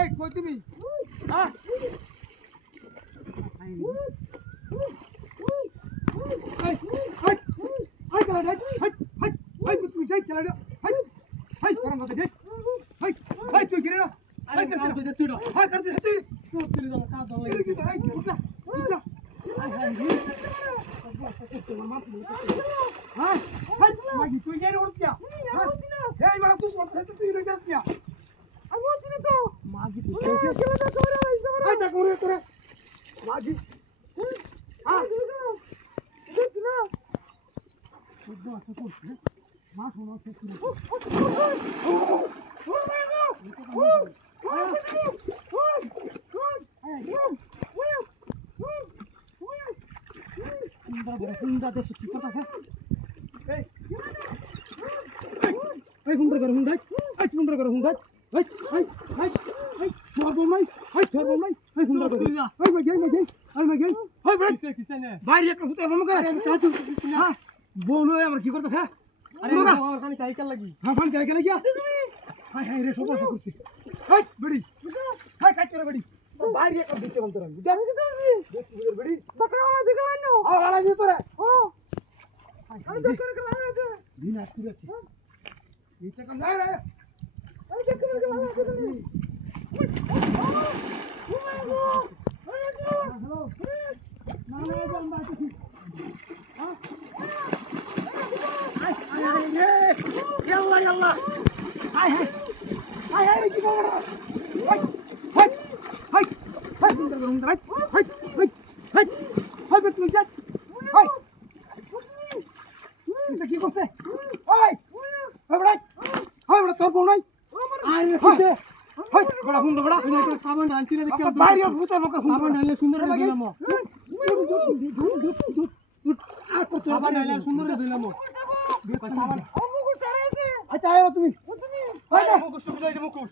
এই কই তুমি হ্যাঁ बोलो यार की करता था अरे আমার খালি সাইকেল লাগি হ্যাঁ ফান সাইকেল লাগিয়া হাই হাই রে সব করছি হাই বড়ি হাই কাট করে বড়ি বাইরে এক দিতে বলতে রাখবি দেখি বড়ি বাকরা দেখলা না আ वाला দি তোরে হ্যাঁ আমি দেখ করে গেলাম না দিন আসছে এটা কম না রে আমি দেখ করে গেলাম না তুমি হ্যালো না না জান বাকি হ্যাঁ يلا يلا هاي هاي هاي هاي جيب ورا هاي هاي هاي هاي هاي هاي هاي هاي بتمجد هاي انت كيف قلت هاي هاي بڑا هاي بڑا طرف هاي هاي هاي بڑا हुन बड़ा सामान डालची ना देखो बाहर भूत लोग सामान डालले सुंदर रे दिलामो आ को सामान डालले सुंदर रे दिलामो सामान अच्छा आयो তুমি আরে মুকুশ তুমি যাইতে মুকুশ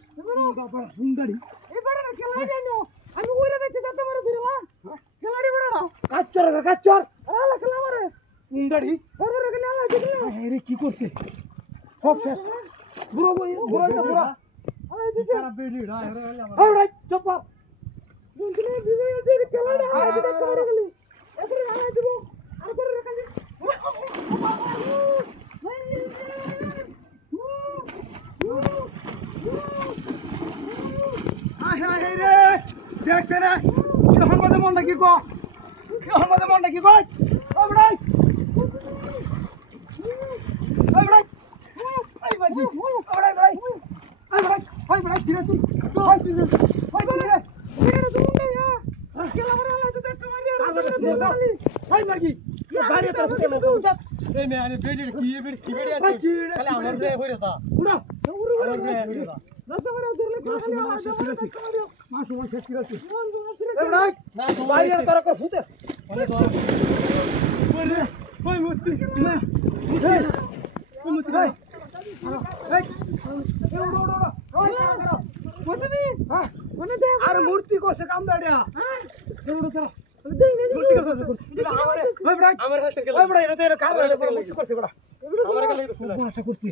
বাবা সুন্দরী এই বড় না খেলা যাইনো আমি ওইরা দেখতে দাঁত মারা দিরা খেলাড়ি বড় কাচ্চর আলা খেলা মারে সুন্দরী বড় খেলা দেখলা আরে কি করছে সব শেষ বুড়ো বুড়ো আরে দিছে খারাপ বেডি আরে চুপ সুন্দরী বিজয় যে খেলাড়ি আরে দেখতে মারা গেলি এবারে আনা দিব আর করে রাখা দি দেখছে না কেমন মধ্যে মনটা কি কো কেমন মধ্যে মনটা কি কই ও বড়াই ও বড়াই আই বাজি ও বড়াই বড়াই আই বড়াই ওই বড়াই ধীরে তুই ওই ধীরে ওই ধীরে ধীরে তুই না কেলা বড় হলো তো দেখ মারি ওই বাজি বাইরে তরফ থেকে লোক উঠা এই মে আরে বেডি কি বেডি আছে খালি আমার রে হইরাতা উড়া আমার রে হইরাতা রাস্তা করে ধরলে মা সময় শেষ করে আছে এই নাই না বাইরে তারা কর ফুটে অনেক ওরে ওই মুতি না এই ওই মুতি ভাই এই ওড়ো ওই মুতি হ্যাঁ ওনে দে আরে মূর্তি করছে কাম দাড়িয়া হ্যাঁ ওড়ো চলো মূর্তি করছে আমারে ওই বড় আমার হাতে গেল ওই বড় এর কার করছে বড় আমারে গেল আশা করছি